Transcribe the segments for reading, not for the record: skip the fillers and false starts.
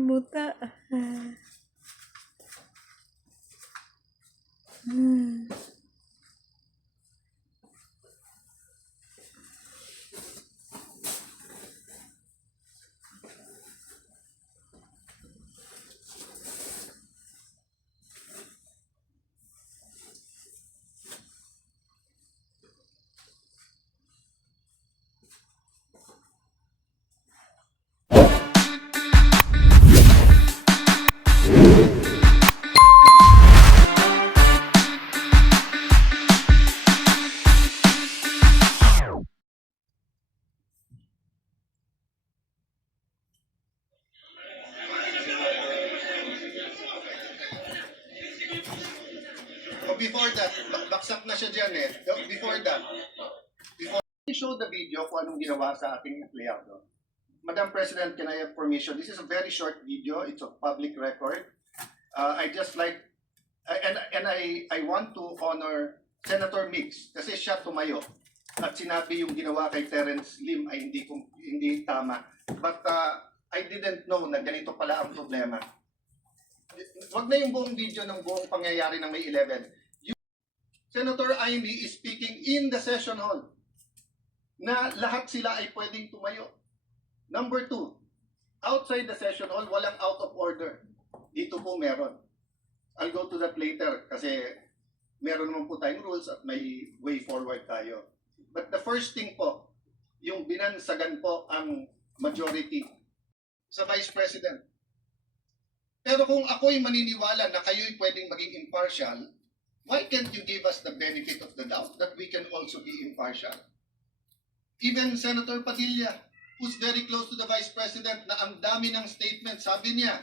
may muta. Before that, baksak na siya dyan eh. Before you show the video kung anong ginawa sa ating empleyado. Madam President, can I have permission? This is a very short video. It's a public record. I just like, and I want to honor Senator Mix kasi siya tumayo at sinabi yung ginawa kay Terence Lim ay hindi tama. But I didn't know na ganito pala ang problema. Wag na yung buong video ng buong pangyayari ng May 11. Senator Amy is speaking in the session hall na lahat sila ay pwedeng tumayo. Number 2, outside the session hall, walang out of order. Dito po meron. I'll go to that later kasi meron naman po tayong rules at may way forward tayo. But the first thing po, yung binansagan po ang majority sa Vice President. Pero kung ako'y maniniwala na kayo'y pwedeng maging impartial, why can't you give us the benefit of the doubt that we can also be impartial? Even Senator Padilla, who's very close to the Vice President, na ang dami ng statement, sabi niya,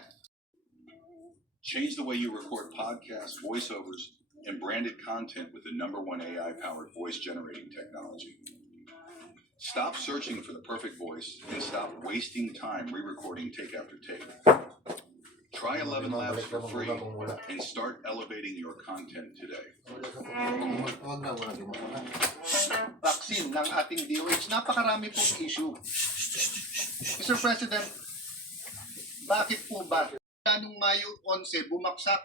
change the way you record podcasts, voiceovers, and branded content with the #1 AI-powered voice generating technology. Stop searching for the perfect voice and stop wasting time re-recording take after take. Try 11 Labs for free and start elevating your content today. Vaccine ng ating DOH, napakarami pong issue. Mr. President, bakit po ba? Noong Mayo 11, bumaksak.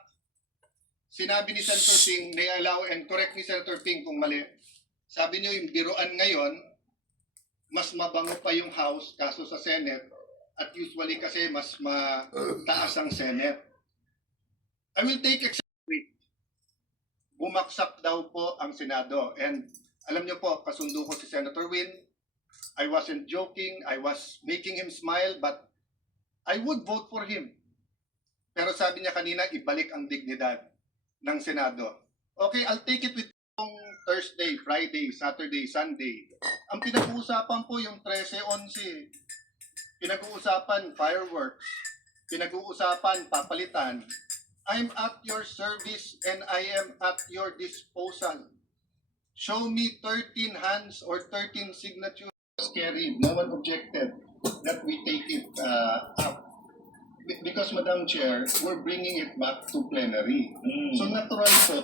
Sinabi ni Senator Ping, allow and correct ni Senator Ping kung mali. Sabi niyo yung biruan ngayon, mas mabango pa yung House kaso sa Senate. At usually kasi mas mataas ang Senate. I will take example. Bumaksak daw po ang Senado. And alam niyo po, kasundo ko si Senator Win. I wasn't joking. I was making him smile. But I would vote for him. Pero sabi niya kanina, ibalik ang dignidad ng Senado. Okay, I'll take it with Thursday, Friday, Saturday, Sunday. Ang pinag-uusapan po yung 13-11. Pinag-uusapan fireworks, pinag-uusapan papalitan. I'm at your service and I am at your disposal. Show me 13 hands or 13 signatures. Scary. No one objected that we take it up. Because, Madam Chair, we're bringing it back to plenary. So natural po,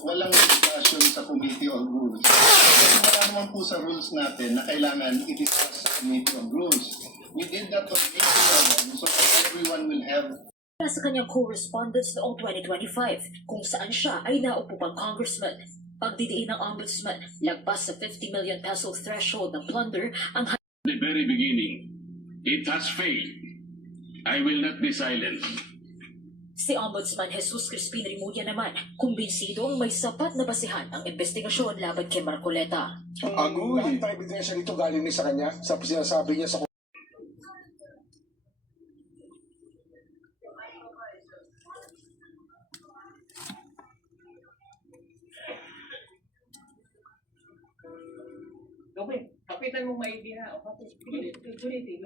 walang discussion sa Committee on Rules. Kasi wala naman po sa rules natin na kailangan i-discuss sa Committee on Rules. We did that on May 11 so everyone will have. Sa kanyang correspondence noong 2025 kung saan siya ay naupo pang congressman. Pagdidiin ng ombudsman, lagpas sa 50 million peso threshold ng plunder ang the very beginning, it has failed. I will not be silent. Si Ombudsman Jesus Crispin Rimulya naman, kumbinsido ang may sapat na basihan ang investigasyon laban kay Marcoleta. Lahat ng ebidensya nito galing ni sa kanya sa sinasabi niya sa kapitan mo maigi ha. O kapit. Guniti.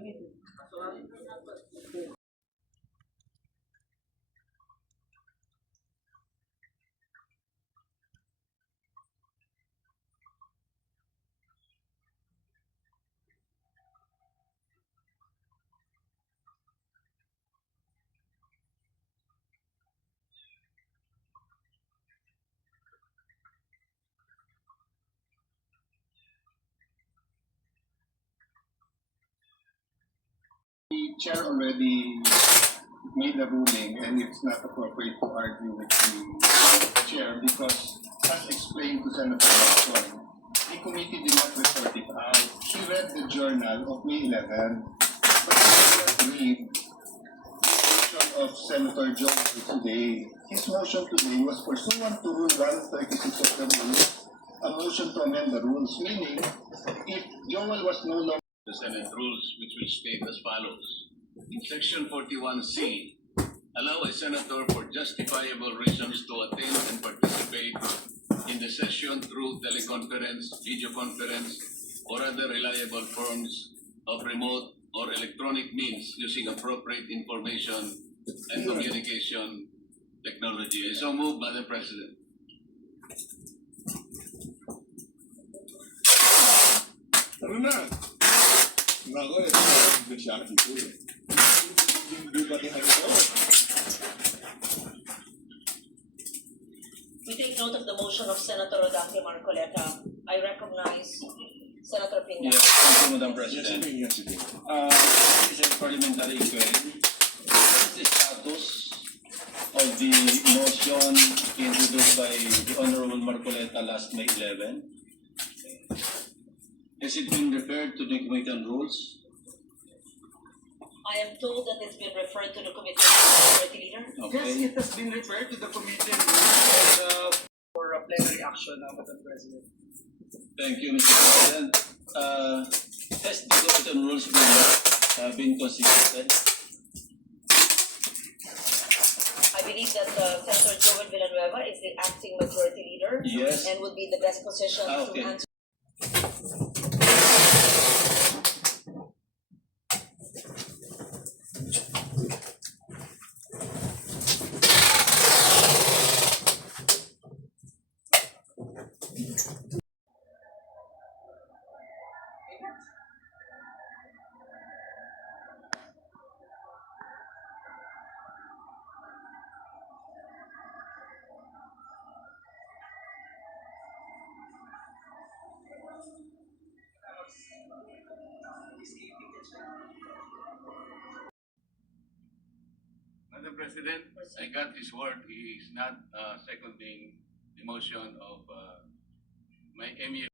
chair already made a ruling and it's not appropriate to argue with the chair because, as explained to Senator Lacson, the committee did not report it out. He read the journal of May 11, but he did not read the motion of Senator Joel today. His motion today was pursuant to Rule 136 of the rules, a motion to amend the rules, meaning if Joel was no longer The Senate rules, which will state as follows. In Section 41C, allow a senator for justifiable reasons to attend and participate in the session through teleconference, video conference, or other reliable forms of remote or electronic means using appropriate information and communication technology. I so move, Madam President. Ano na? Nako eh, hindi siya ito eh. Hindi ba din ito? We take note of the motion of Senator Rodante Marcoleta. I recognize Senator Pina. Yes, thank you, Madam Yes, President. sige, yes, sige. This is a parliamentary inquiry. What is the status of the motion introduced by the Honorable Marcoleta last May 11? Has it been referred to the Committee on Rules? I am told that it's been referred to the Committee on Majority Leader. Yes, Okay. it has been referred to the committee for a plenary action, Madam President. Thank you, Mr. President. Has the Committee on Rules been constituted? I believe that Senator Joel Villanueva is the acting Majority Leader. Yes. And would be the best position to Okay. answer. Madam President, I got his word. He is not seconding the motion of my MU.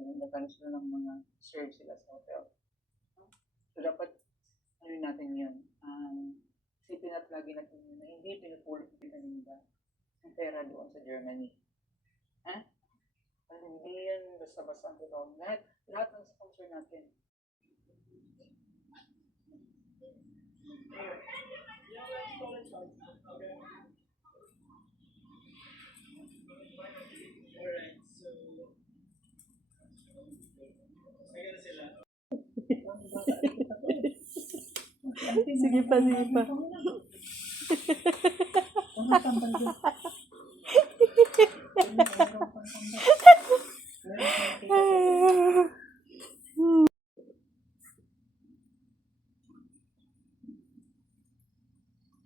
Nagkano sila ng mga serve sila sa hotel. So dapat, ano natin yun, isipin at lagi natin yun na hindi pinupulot nila ang pera doon sa Germany. Ha? Hindi yan basta-basta ang totoo. Lahat ng sponsor natin. Sige pa, sige pa.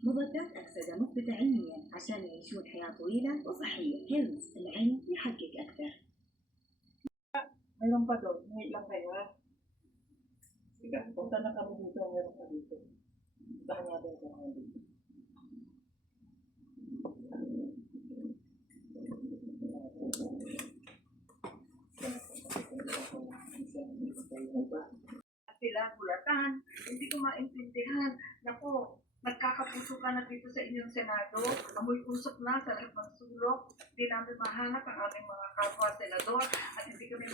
مضادات أكسدة مثبتة علميا عشان يعيشون حياة طويلة وصحية. هيلز العلم يحقق أكثر. Mayroon pa doon. Wait lang kayo ha. Sige, punta na kami dito. Meron pa dito. Puntahan natin kung ano dito. Sila, bulatan. Hindi ko maintindihan. Naku, Nagkakapuso ka na dito sa inyong Senado. Amoy usok na sa lahat ng sulok. Hindi namin mahanap ang aming mga kapwa-senador at hindi kami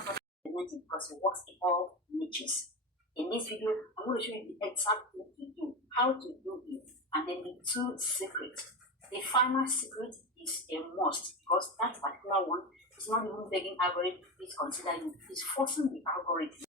because it works in all niches. In this video, I'm going to show you the exact thing to do, how to do it, and then the two secrets. The final secret is a must because that particular one is not even begging algorithm, please consider you. It's forcing the algorithm.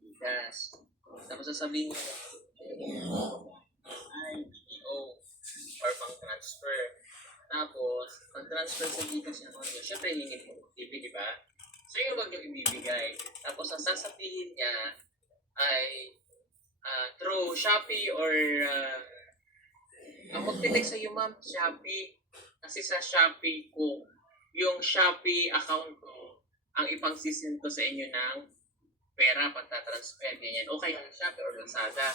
Bigas. Tapos sasabihin niya, ay, BPO, or pang transfer. Tapos, pag transfer sa Gcash account niyo, syempre hingin mo OTP, di ba? So, yun wag niyo ibibigay. Tapos, ang sasabihin niya ay through Shopee or ang magte-text sa iyo, ma'am, Shopee. Kasi sa Shopee ko, yung Shopee account ko, ang ipang-sisinto sa inyo ng pera pagtatransfer, ganyan. O kaya Shopee or Lazada.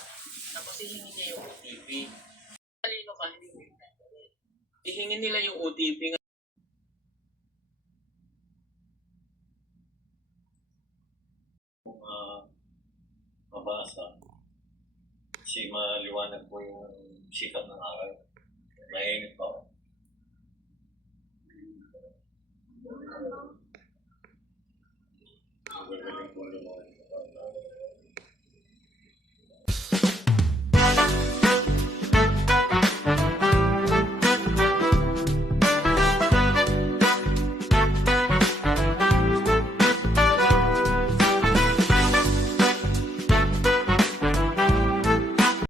Tapos hihingi niya yung OTP. Talino ka, hindi hihingin nila yung OTP. Kung mabasa, kasi maliwanag po yung sikat ng araw. Mainit pa ako.